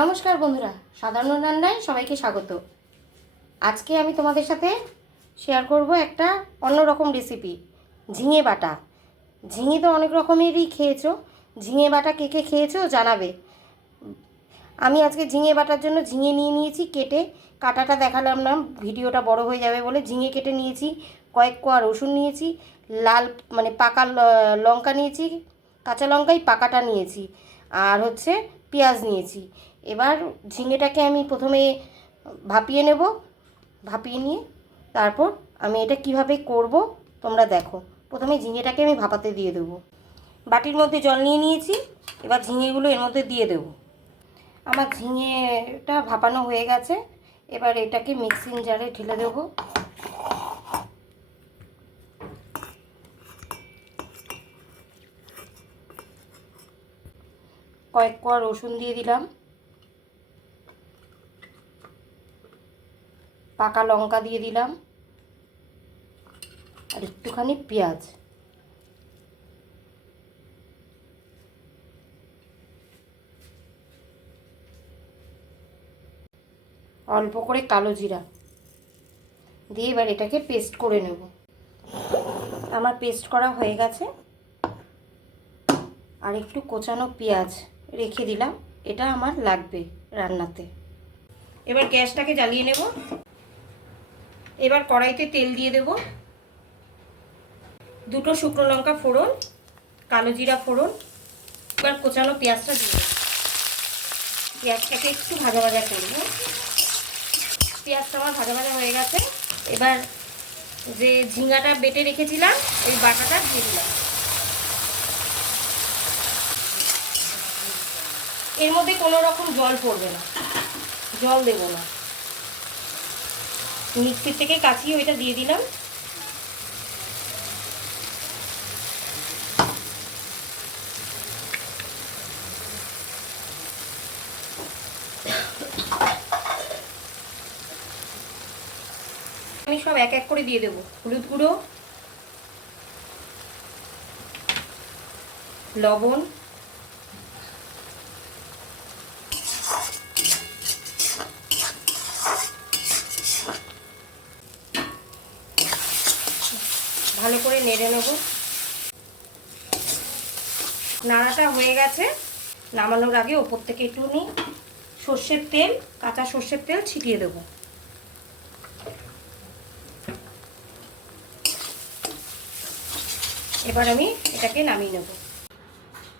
নমস্কার বন্ধুরা, সাধারণ রান্নায় সবাইকে স্বাগত। আজকে আমি তোমাদের সাথে শেয়ার করব একটা অন্যরকম রেসিপি, ঝিঙে বাটা। ঝিঙে তো অনেক রকমেরই খেয়েছো, ঝিঙে বাটা কে কে খেয়েছো জানাবে। আমি আজকে ঝিঙে বাটার জন্য ঝিঙে নিয়ে নিয়েছি কেটে, কাটাটা দেখালাম না, ভিডিওটা বড় হয়ে যাবে বলে। ঝিঙে কেটে নিয়েছি, কয়েক কোয়া রসুন নিয়েছি, লাল মানে পাকা লঙ্কা নিয়েছি, কাঁচা লঙ্কাই পাকাটা নিয়েছি, আর হচ্ছে পেঁয়াজ নিয়েছি। এবার ঝিঙেটাকে আমি প্রথমে ভাপিয়ে নেব, ভাপিয়ে নিয়ে তারপর আমি এটা কিভাবে করব তোমরা দেখো। প্রথমে ঝিঙেটাকে আমি ভাপাতে দিয়ে দেবো। বাটির মধ্যে জল নিয়ে নিয়েছি, এবার ঝিঙেগুলো এর মধ্যে দিয়ে দেবো। আমার ঝিঙেটা ভাপানো হয়ে গেছে, এবার এটাকে মিক্সিং জারে ঢেলে দেবো। কয়েক কোয়া রসুন দিয়ে দিলাম, পাকা লঙ্কা দিয়ে দিলাম, আর একটুখানি পেঁয়াজ। অল্প করে কালো জিরা দিয়ে এবার এটাকে পেস্ট করে নেব। আমার পেস্ট করা হয়ে গেছে। আর একটু কোচানো পেঁয়াজ রেখে দিলাম, এটা আমার লাগবে রান্নাতে। এবার গ্যাসটাকে জ্বালিয়ে নেব। এবার কড়াইতে তেল দিয়ে দেব, দুটো শুকনো লঙ্কা ফোড়ন, কালো জিরা ফোড়ন, এবার কোচানো পেঁয়াজটা দিয়ে দেব। পেঁয়াজটাকে একটু ভাজা ভাজা করব। পেঁয়াজটা আমার ভাজা ভাজা হয়ে গেছে। এবার যে ঝিঙাটা বেটে রেখেছিলাম ওই বাটাটা দিয়ে দিলাম। এর মধ্যে কোনো রকম জল পড়বে না, জল দেব না। মিক্সির থেকে কাচিয়ে ওইটা দিয়ে দিলাম। আমি সব এক এক করে দিয়ে দেবো। হলুদ গুঁড়ো, লবণ, ভালো করে নেড়ে নেব। নাড়াটা হয়ে গেছে। নামানোর আগে ওপর থেকে একটুখানি সর্ষের তেল, কাঁচা সর্ষের তেল ছিটিয়ে দেবো। এবার আমি এটাকে নামিয়ে নেব।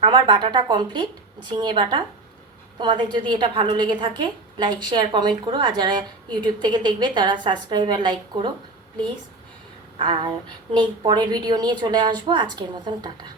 আমার বাটাটা কমপ্লিট, ঝিঙে বাটা। তোমাদের যদি এটা ভালো লেগে থাকে লাইক শেয়ার কমেন্ট করো, আর যারা ইউটিউব থেকে দেখবে তারা সাবস্ক্রাইব আর লাইক করো প্লিজ। আর পরের ভিডিও নিয়ে চলে আসবো। আজকের মতন টাটা।